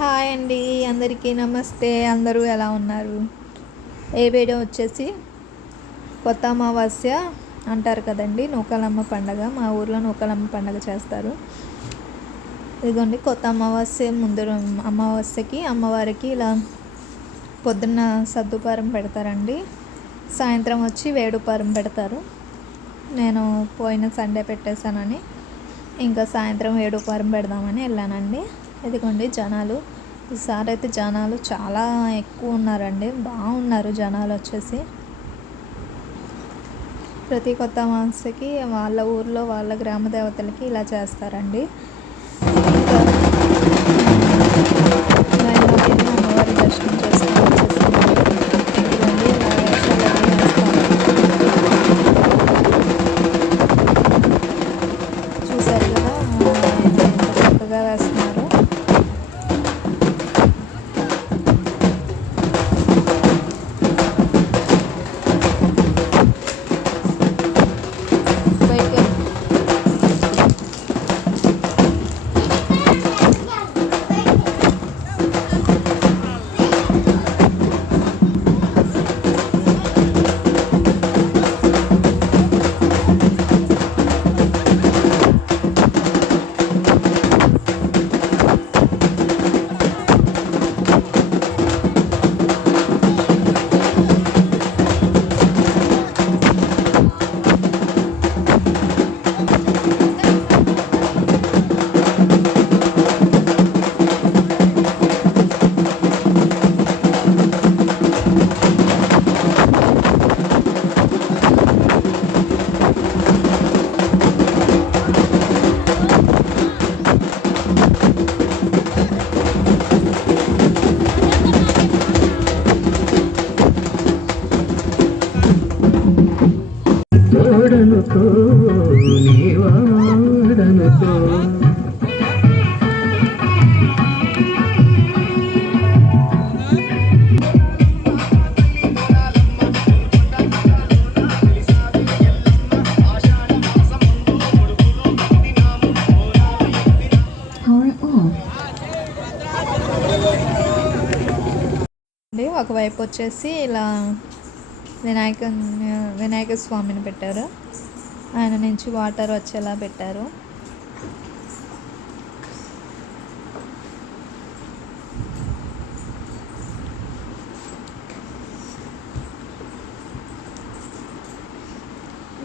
Hi అండి, అందరికీ నమస్తే. అందరూ ఎలా ఉన్నారు? ఏ వీడియో వచ్చేసి కొత్త అమావాస్య అంటారు కదండి, నూకాలమ్మ పండగ. మా ఊర్లో నూకాలమ్మ పండగ చేస్తారు. ఇదిగోండి, కొత్త అమావాస్య ముందు అమావాస్యకి అమ్మవారికి ఇలా పొద్దున్న సద్దుపారం పెడతారండి. సాయంత్రం వచ్చి వేడుపారం పెడతారు. నేను పోయిన సండే పెట్టేశానని ఇంకా సాయంత్రం వేడుపారం పెడదామని వెళ్ళానండి. ఇదిగోండి జనాలు, ఈసారి అయితే జనాలు చాలా ఎక్కువ ఉన్నారండి. బాగున్నారు జనాలు వచ్చేసి. ప్రతి కొత్త అమావాస్యకి వాళ్ళ ఊర్లో వాళ్ళ గ్రామ దేవతలకి ఇలా చేస్తారండి. అమ్మవారి దర్శనం చేసుకుని వచ్చేసామండి. ఇదిగోండి ఇలా వేషాలు చూసారు కదా, ఎంత చక్కగా వేస్తున్నారు. వాడనుకో నీవాడనుకో ఒకవైపు వచ్చేసి ఇలా వినాయక స్వామిని పెట్టారు. ఆయన నుంచి వాటర్ వచ్చేలా పెట్టారు.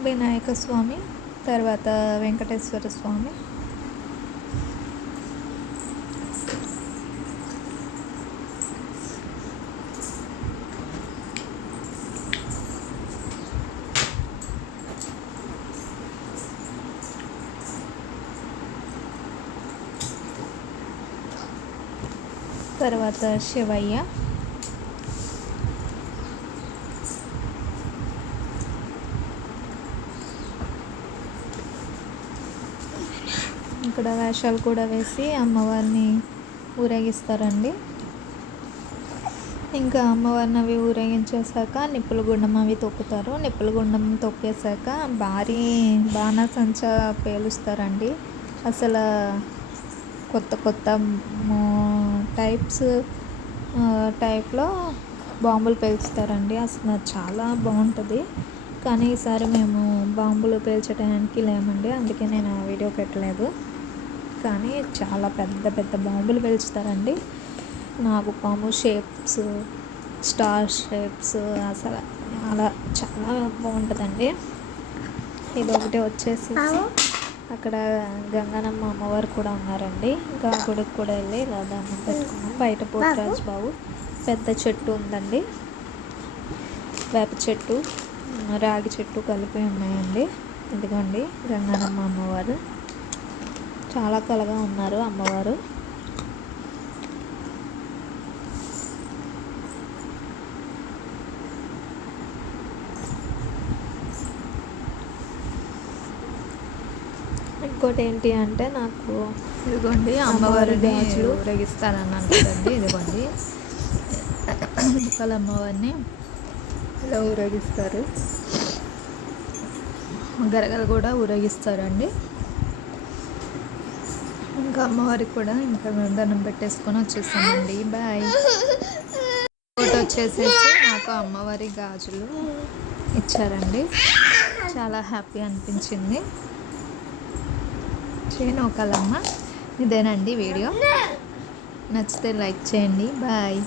వినాయక స్వామి, తర్వాత వెంకటేశ్వర స్వామి, తర్వాత శివయ్య, ఇక్కడ వేషాలు కూడా వేసి అమ్మవారిని ఊరేగిస్తారండి. ఇంకా అమ్మవారిని అవి ఊరేగించేశాక నిప్పుల గుండం అవి తొక్కుతారు. నిప్పుల గుండం తొక్కేశాక భారీ బాణాసంచ పేలుస్తారండి. అసలు కొత్త కొత్త టైప్లో బాంబులు పేల్చుతారండి. అసలు చాలా బాగుంటుంది. కానీ ఈసారి మేము బాంబులు పేల్చడానికి లేమండి, అందుకే నేను ఆ వీడియో పెట్టలేదు. కానీ చాలా పెద్ద పెద్ద బాంబులు పేల్చుతారండి. నాగుపాము షేప్స్, స్టార్ షేప్స్, అసలు అలా చాలా బాగుంటుందండి. ఇదొకటి వచ్చేసి అక్కడ గంగానమ్మ అమ్మవారు కూడా ఉన్నారండి. ఇంకా గుడికి కూడా వెళ్ళి ఇలా దండం పెట్టుకున్నాం. బయట పోతరాజు బాబు పెద్ద చెట్టు ఉందండి, వేప చెట్టు, రాగి చెట్టు కలిపి ఉన్నాయండి. ఇదిగోండి గంగానమ్మ అమ్మవారు, చాలా కళగా ఉన్నారు అమ్మవారు. ఇంకోటి ఏంటి అంటే, నాకు ఇదిగోండి అమ్మవారిని ఊరేగిస్తారన్నాను కదండి. ఇదిగోండి అమ్మవారిని ఇలా ఊరేగిస్తారు. గరగలు కూడా ఊరేగిస్తారండి. ఇంకా అమ్మవారికి కూడా ఇంకా దండం పెట్టేసుకొని వచ్చేసామండి. బాయ్. ఫోటో వచ్చేసేసి నాకు అమ్మవారి గాజులు ఇచ్చారండి. చాలా హ్యాపీ అనిపించింది. నూకాలమ్మ. ఇదేనండి వీడియో. నచ్చితే లైక్ చేయండి. బాయ్.